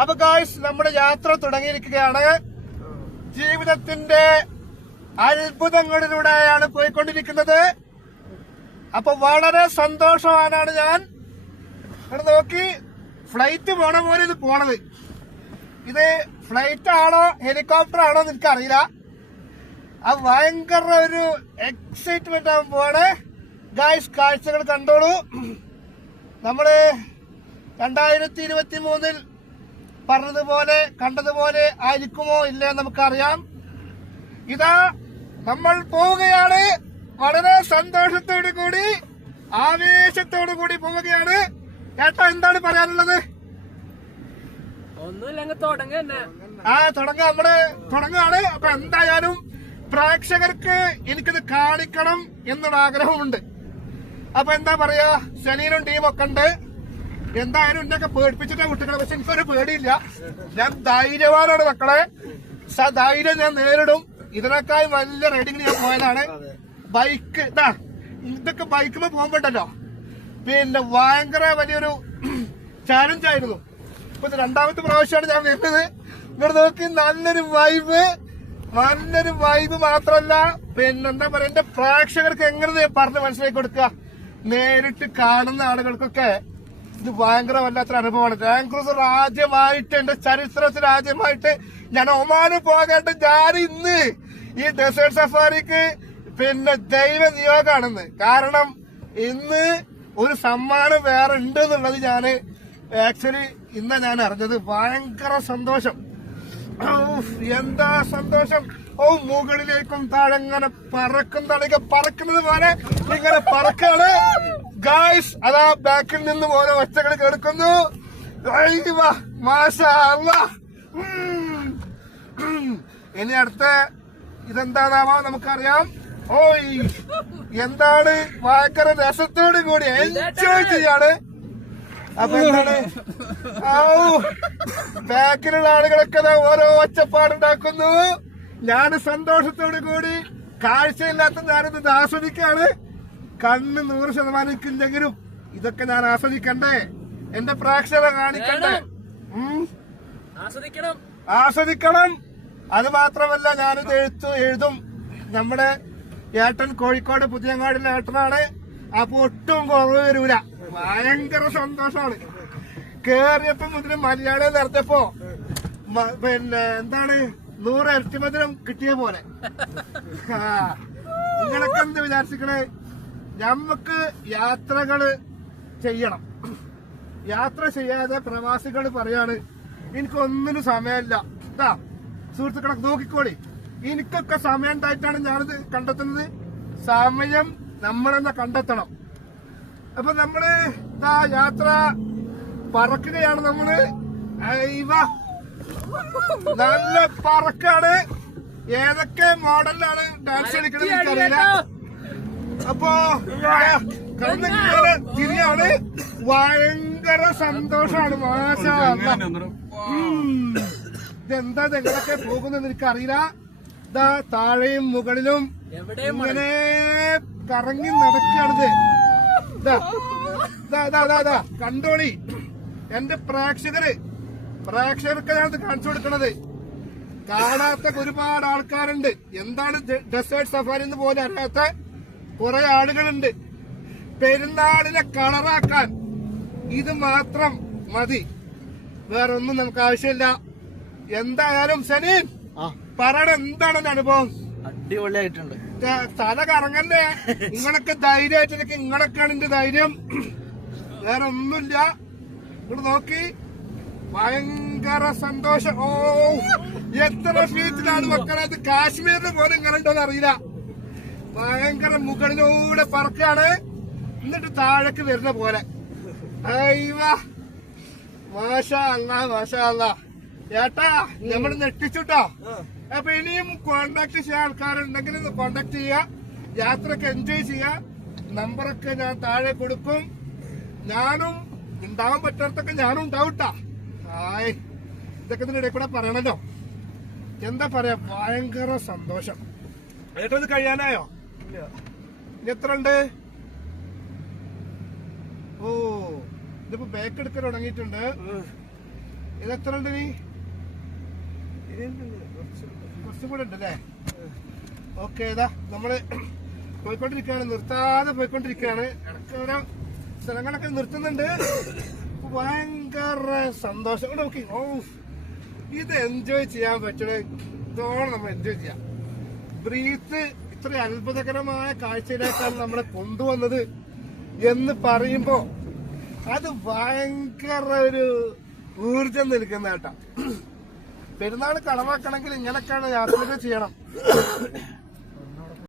അപ്പൊ ഗായ്സ് നമ്മുടെ യാത്ര തുടങ്ങിയിരിക്കുകയാണ്. ജീവിതത്തിന്റെ അത്ഭുതങ്ങളിലൂടെയാണ് പോയിക്കൊണ്ടിരിക്കുന്നത്. അപ്പൊ വളരെ സന്തോഷവാനാണ് ഞാൻ. ഇവിടെ നോക്കി ഫ്ലൈറ്റ് പോണ പോലെ ഇത് പോണത്. ഇത് ഫ്ലൈറ്റ് ആണോ ഹെലികോപ്റ്റർ ആണോ എന്ന് എനിക്കറിയില്ല. അത് ഭയങ്കര ഒരു എക്സൈറ്റ്മെന്റ് ആകുമ്പോഴാണ് ഗായ്സ്. കാഴ്ചകൾ കണ്ടോളൂ. നമ്മള് 2023 പറഞ്ഞതുപോലെ കണ്ടതുപോലെ ആയിരിക്കുമോ ഇല്ലേ നമുക്കറിയാം. ഇതാ നമ്മൾ പോവുകയാണ്. വളരെ സന്തോഷത്തോടു കൂടി ആവേശത്തോടു കൂടി പോവുകയാണ്. ചേട്ടാ എന്താണ് പറയാനുള്ളത്? ഒന്നുമില്ലെങ്കിൽ തുടങ്ങന്നെ. നമ്മള് തുടങ്ങുകയാണ്. അപ്പൊ എന്തായാലും പ്രേക്ഷകർക്ക് എനിക്കിത് കാണിക്കണം എന്നൊരു ആഗ്രഹമുണ്ട്. അപ്പൊ എന്താ പറയാ, ശനീനും ടീമൊക്കെ ഉണ്ട്. എന്തായാലും എന്നെയൊക്കെ പേടിപ്പിച്ചിട്ടാ കുട്ടികളെ. പക്ഷെ എനിക്കൊരു പേടിയില്ല. ഞാൻ ധൈര്യവാനാണ് മക്കളെ. ധൈര്യം ഞാൻ നേരിടും. ഇതിനേക്കാൾ വലിയ റൈഡിങ്ങിന് ഞാൻ പോയതാണ്. ബൈക്ക് ഇതൊക്കെ ബൈക്കിൽ പോകുമ്പോണ്ടല്ലോ പിന്നെ ഭയങ്കര വലിയൊരു ചാലഞ്ച് ആയിരുന്നു. ഇപ്പൊ രണ്ടാമത്തെ പ്രാവശ്യമാണ് ഞാൻ വരുന്നത്. ഇവിടെ നോക്കി നല്ലൊരു വൈബ് മാത്രല്ല പിന്നെന്താ പറയാ, എന്റെ പ്രേക്ഷകർക്ക് എങ്ങനെ പറഞ്ഞ് മനസ്സിലാക്കി കൊടുക്കുക. നേരിട്ട് കാണുന്ന ആളുകൾക്കൊക്കെ ഇത് ഭയങ്കര വല്ലാത്തൊരു അനുഭവമാണ്. ലാൻഡ് ക്രൂസർ ആദ്യമായിട്ട് എന്റെ ചരിത്രത്തിൽ ആദ്യമായിട്ട് ഞാൻ ഒമാന് പോകേണ്ട ഞാൻ ഇന്ന് ഈ ഡെസേർട്ട് സഫാരിക്ക് പിന്നെ ദൈവ നിയോഗാണെന്ന്. കാരണം ഇന്ന് ഒരു സമ്മാനം വേറെ ഉണ്ട് എന്നുള്ളത് ഞാന് ആക്ച്വലി ഇന്ന് ഞാൻ അറിഞ്ഞത്. ഭയങ്കര സന്തോഷം. എന്താ സന്തോഷം. മുകളിലേക്കും താഴെങ്ങനെ പറക്കുന്നത് പോലെ ഇങ്ങനെ പറക്കാണ് ഗായ്സ്. അതാ ബാക്കിൽ നിന്നും ഓരോ ഒച്ചകൾ കേൾക്കുന്നു. മാഷാ അല്ലാഹ്. ഇനി അടുത്ത ഇതെന്താണാവോ നമുക്കറിയാം. എന്താണ് ഭയങ്കര രസത്തോടു കൂടി എൻജോയ് ചെയ്യാണ്. അപ്പൊ എന്താണ് ബാക്കിലുള്ള ആളുകളൊക്കെ ഓരോ ഒച്ചപ്പാടുണ്ടാക്കുന്നു. ഞാൻ സന്തോഷത്തോടു കൂടി കാഴ്ചയില്ലാത്ത ഞാനിത് ആസ്വദിക്കാണ്. കണ്ണ് 100% ഇല്ലെങ്കിലും ഇതൊക്കെ ഞാൻ ആസ്വദിക്കണ്ടേ? എന്റെ പ്രേക്ഷകരെ കാണിക്കണ്ടേ? ആസ്വദിക്കണം. അത് മാത്രമല്ല ഞാനിത് എഴുതും. നമ്മുടെ ഏട്ടൻ കോഴിക്കോട് പുതിയങ്ങാടിലെ ഏട്ടനാണ്. അപ്പൊ ഒട്ടും കുറവ് വരൂല. ഭയങ്കര സന്തോഷമാണ്. കേറിയപ്പോ മുതൽ മലയാളി നിറഞ്ഞപ്പോ പിന്നെ എന്താണ് 100 ഇരട്ടിമധുരം കിട്ടിയ പോലെ. നിങ്ങളൊക്കെ എന്ത് വിചാരിച്ചിക്കണേ? നമുക്ക് യാത്രകള് ചെയ്യണം. യാത്ര ചെയ്യാതെ പ്രവാസികൾ പറയാണ് എനിക്കൊന്നിനും സമയമില്ല. സുഹൃത്തുക്കളൊക്കെ നോക്കിക്കോളി. എനിക്കൊക്കെ സമയം ഉണ്ടായിട്ടാണ് ഞാനിത് കണ്ടെത്തുന്നത്. സമയം നമ്മളെന്നെ കണ്ടെത്തണം. അപ്പൊ നമ്മള് യാത്ര പറക്കുകയാണ്. നമ്മള് നല്ല പറക്കാണ്. ഏതൊക്കെ മോഡലിലാണ് ഡാൻസ് കളിക്കുന്നത് എനിക്കറിയില്ല. അപ്പോ കണ്ണിങ്ങനെ തിരിയാണ്. ഭയങ്കര സന്തോഷാണ്. മാഷാ അല്ലാഹ്. ഇതെന്താ എങ്ങനെയൊക്കെ പോകുന്നെന്ന് എനിക്കറിയില്ല. ഇതാ താഴെയും മുകളിലും ഇങ്ങനെ കറങ്ങി നടക്കുകയാണിത്. കണ്ടോളി എന്റെ പ്രേക്ഷകർക്ക് ഞാനത് കാണിച്ചു കൊടുക്കണത്. കാണാത്ത ഒരുപാട് ആൾക്കാരുണ്ട്. എന്താണ് ഡെസേർട്ട് സഫാരി എന്ന് പോലും അറിയാത്ത കുറെ ആളുകളുണ്ട്. പെരുന്നാളിനെ കളറാക്കാൻ ഇത് മാത്രം മതി. വേറൊന്നും നമുക്ക് ആവശ്യമില്ല. എന്തായാലും സനീൻ പറയണം, എന്താണ് എന്റെ അനുഭവം? അടിപൊളിയായിട്ടുണ്ട്. തല കറങ്ങല്ലേ? നിങ്ങളൊക്കെ ധൈര്യമായിട്ടിരിക്കും. നിങ്ങളൊക്കെയാണ് എന്റെ ധൈര്യം. വേറെ ഒന്നുമില്ല. ഇവിടെ നോക്കി ഭയങ്കര സന്തോഷം. എത്ര ഫീറ്റിലാണ് മക്കളെ? അത് കാശ്മീരിന് പോലും ഇങ്ങനെ ഉണ്ടോന്ന് അറിയില്ല. ഭയങ്കര മുകളിലൂടെ പറക്കാണ്. എന്നിട്ട് താഴേക്ക് വരുന്ന പോലെ. മാഷാ അല്ലാഹ്, മാഷാ അല്ലാഹ്. ചേട്ടാ നമ്മൾ നെട്ടിച്ചുട്ടോ. അപ്പൊ ഇനിയും കോണ്ടാക്ട് ചെയ്യാൻ ആൾക്കാരുണ്ടെങ്കിൽ കോണ്ടാക്ട് ചെയ്യുക. യാത്രക്ക് എൻജോയ് ചെയ്യുക. നമ്പറൊക്കെ ഞാൻ താഴെ കൊടുക്കും. ഞാനും ഉണ്ടാവാൻ പറ്റാത്തൊക്കെ ഞാനും ഉണ്ടാവട്ടാ. ഇതൊക്കെ ഇതിന്റെ ഇടയിൽ കൂടെ പറയണല്ലോ. എന്താ പറയാ, ഭയങ്കര സന്തോഷം. ഏട്ടാ ഇത് കഴിയാനായോ? ഇനി എത്ര ഉണ്ട്? ഇതിപ്പോ ബാക്ക് എടുക്കാൻ തുടങ്ങിയിട്ടുണ്ട്. ഇതെത്ര ഉണ്ട് നീ? കുറച്ചും കൂടെ ഉണ്ട് അല്ലേ? ഓക്കെ, ഇതാ നമ്മള് പോയിക്കൊണ്ടിരിക്കുകയാണ്, നിർത്താതെ പോയിക്കൊണ്ടിരിക്കുകയാണ്. ഇടയ്ക്ക് ഓരോ സ്ഥലങ്ങളൊക്കെ നിർത്തുന്നുണ്ട്. ഭയങ്കര സന്തോഷം. നോക്കി, ഓ ഇത് എൻജോയ് ചെയ്യാൻ പറ്റണ ഇതോടെ നമ്മൾ എൻജോയ് ചെയ്യാം. ബ്രീത്ത് ഇത്ര അത്ഭുതകരമായ കാഴ്ചയിലേക്കാണ് നമ്മളെ കൊണ്ടുവന്നത് എന്ന് പറയുമ്പോ അത് ഭയങ്കര ഒരു ഊർജം നൽകുന്ന കേട്ടാ. പെരുന്നാൾ കളവാക്കണമെങ്കിൽ ഇങ്ങനെയൊക്കെയാണ് യാത്രകൾ ചെയ്യണം.